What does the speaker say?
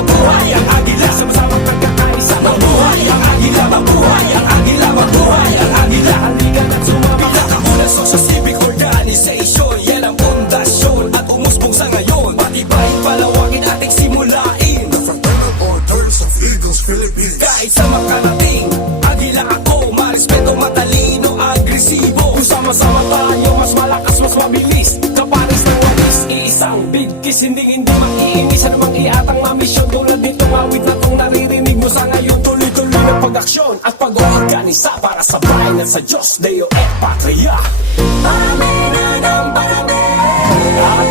mabuhay ang agila. Sama-samang pagkakaisa, mabuhay ang agila, mabuhay ang agila, mabuhay ang agila. Halika na't sumabila. Pinakamulan sa civic organization, yan ang pundasyon at umusbong sa ngayon. Matibay palawagin ating simulain The Fraternal Orders of Eagles Philippines. kahit sa makarating. Agila ako, marespeto, matalino, agresibo. Kung sama-sama tayo, mas malakas, mas mabilis. Kapares ng walis, iisang bigkis. Hindi mag-iinis, ano mang iatang mamisyon. Tulad nitong awit na tong naririnig mo sa ngayon. Tuloy-tuloy ng pag-aksyon at pag-organisa para sa bayan at sa Diyos, Deo et Patria. Parami na ng parami at